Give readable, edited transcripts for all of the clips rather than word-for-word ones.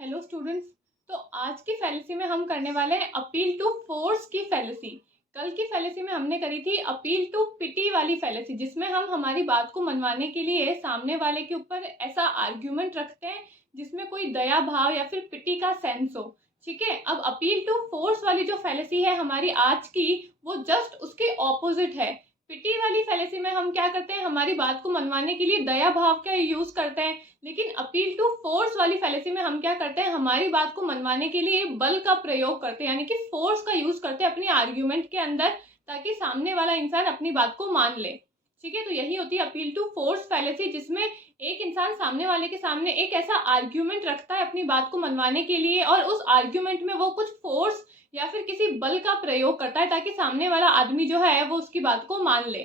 Hello students. तो आज की फैलेसी में हम करने वाले हैं अपील टू फोर्स की फैलेसी। कल की फैलेसी में हमने करी थी अपील टू पिटी वाली फैलेसी, जिसमें हम हमारी बात को मनवाने के लिए सामने वाले के ऊपर ऐसा आर्ग्यूमेंट रखते हैं जिसमें कोई दया भाव या फिर पिटी का सेंस हो। ठीक है, अब अपील टू फोर्स वाली जो फैलेसी है हमारी आज की, वो जस्ट उसके ऑपोजिट है। पिटी वाली फैलेसी में हम क्या करते हैं, हमारी बात को मनवाने के लिए दया भाव का यूज करते हैं, लेकिन अपील टू फोर्स वाली फैलेसी में हम क्या करते हैं, हमारी बात को मनवाने के लिए बल का प्रयोग करते हैं, यानी कि फोर्स का यूज करते हैं अपनी आर्ग्यूमेंट के अंदर, ताकि सामने वाला इंसान अपनी बात को मान ले। ठीक है, तो यही होती है अपील टू फोर्स फैलेसी, जिसमें एक इंसान सामने वाले के सामने एक ऐसा आर्ग्यूमेंट रखता है अपनी बात को मनवाने के लिए, और उस आर्ग्यूमेंट में वो कुछ फोर्स या फिर किसी बल का प्रयोग करता है ताकि सामने वाला आदमी जो है वो उसकी बात को मान ले।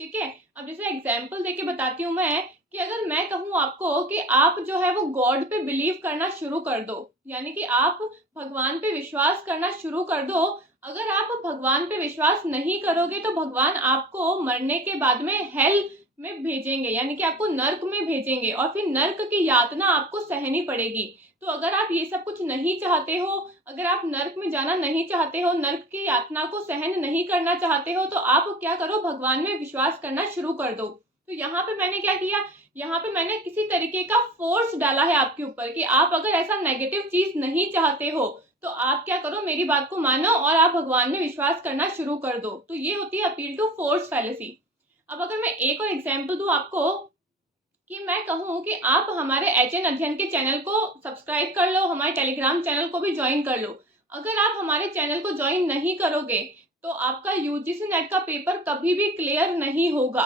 ठीक है, अब जैसे एग्जाम्पल देके बताती हूँ मैं कि अगर मैं कहूँ आपको कि आप जो है वो गॉड पे बिलीव करना शुरू कर दो, यानी कि आप भगवान पे विश्वास करना शुरू कर दो। अगर आप भगवान पे विश्वास नहीं करोगे तो भगवान आपको मरने के बाद में हेल में भेजेंगे, यानी कि आपको नर्क में भेजेंगे, और फिर नर्क की यातना आपको सहनी पड़ेगी। तो अगर आप ये सब कुछ नहीं चाहते हो, अगर आप नर्क में जाना नहीं चाहते हो, नर्क की यातना को सहन नहीं करना चाहते हो, तो आप क्या करो, भगवान में विश्वास करना शुरू कर दो। तो यहाँ पे मैंने क्या किया, यहाँ पे मैंने किसी तरीके का फोर्स डाला है आपके ऊपर कि आप अगर ऐसा नेगेटिव चीज नहीं चाहते हो तो आप क्या करो, मेरी बात को मानो और आप भगवान में विश्वास करना शुरू कर दो। तो ये होती है अपील टू फोर्स फैलेसी। अब अगर मैं एक और एग्जाम्पल दूं आपको, कि मैं कहूँ कि आप हमारे HN अध्ययन के चैनल को सब्सक्राइब कर लो, हमारे टेलीग्राम चैनल को भी ज्वाइन कर लो। अगर आप हमारे चैनल को ज्वाइन नहीं करोगे तो आपका UGC नेट का पेपर कभी भी क्लियर नहीं होगा।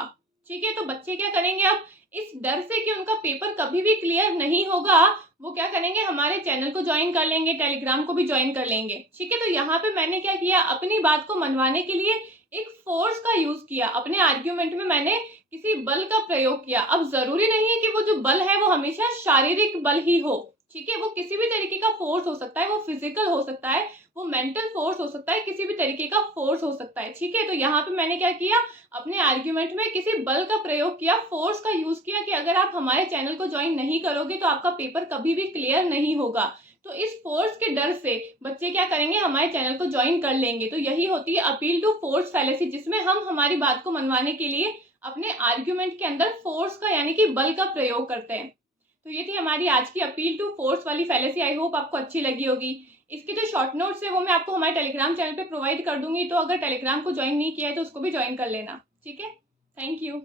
ठीक है, तो बच्चे क्या करेंगे, अब इस डर से कि उनका पेपर कभी भी क्लियर नहीं होगा, वो क्या करेंगे, हमारे चैनल को ज्वाइन कर लेंगे, टेलीग्राम को भी ज्वाइन कर लेंगे। ठीक है, तो यहाँ पे मैंने क्या किया, अपनी बात को मनवाने के लिए एक फोर्स का यूज किया। अपने आर्ग्यूमेंट में मैंने किसी बल का प्रयोग किया। अब जरूरी नहीं है कि वो जो बल है वो हमेशा शारीरिक बल ही हो। ठीक है, वो किसी भी तरीके का फोर्स हो सकता है, वो फिजिकल हो सकता है, वो मेंटल फोर्स हो सकता है, किसी भी तरीके का फोर्स हो सकता है। ठीक है, तो यहाँ पे मैंने क्या किया, अपने आर्ग्यूमेंट में किसी बल का प्रयोग किया, फोर्स का यूज किया कि अगर आप हमारे चैनल को ज्वाइन नहीं करोगे तो आपका पेपर कभी भी क्लियर नहीं होगा। तो इस फोर्स के डर से बच्चे क्या करेंगे, हमारे चैनल को ज्वाइन कर लेंगे। तो यही होती है अपील टू फोर्स फैलेसी, जिसमें हम हमारी बात को मनवाने के लिए अपने आर्ग्यूमेंट के अंदर फोर्स का यानी कि बल का प्रयोग करते हैं। तो ये थी हमारी आज की अपील टू फोर्स वाली फैलेसी। आई होप आपको अच्छी लगी होगी। इसके जो शॉर्ट नोट्स है वो मैं आपको हमारे टेलीग्राम चैनल पे प्रोवाइड कर दूंगी, तो अगर टेलीग्राम को ज्वाइन नहीं किया है तो उसको भी ज्वाइन कर लेना। ठीक है, थैंक यू।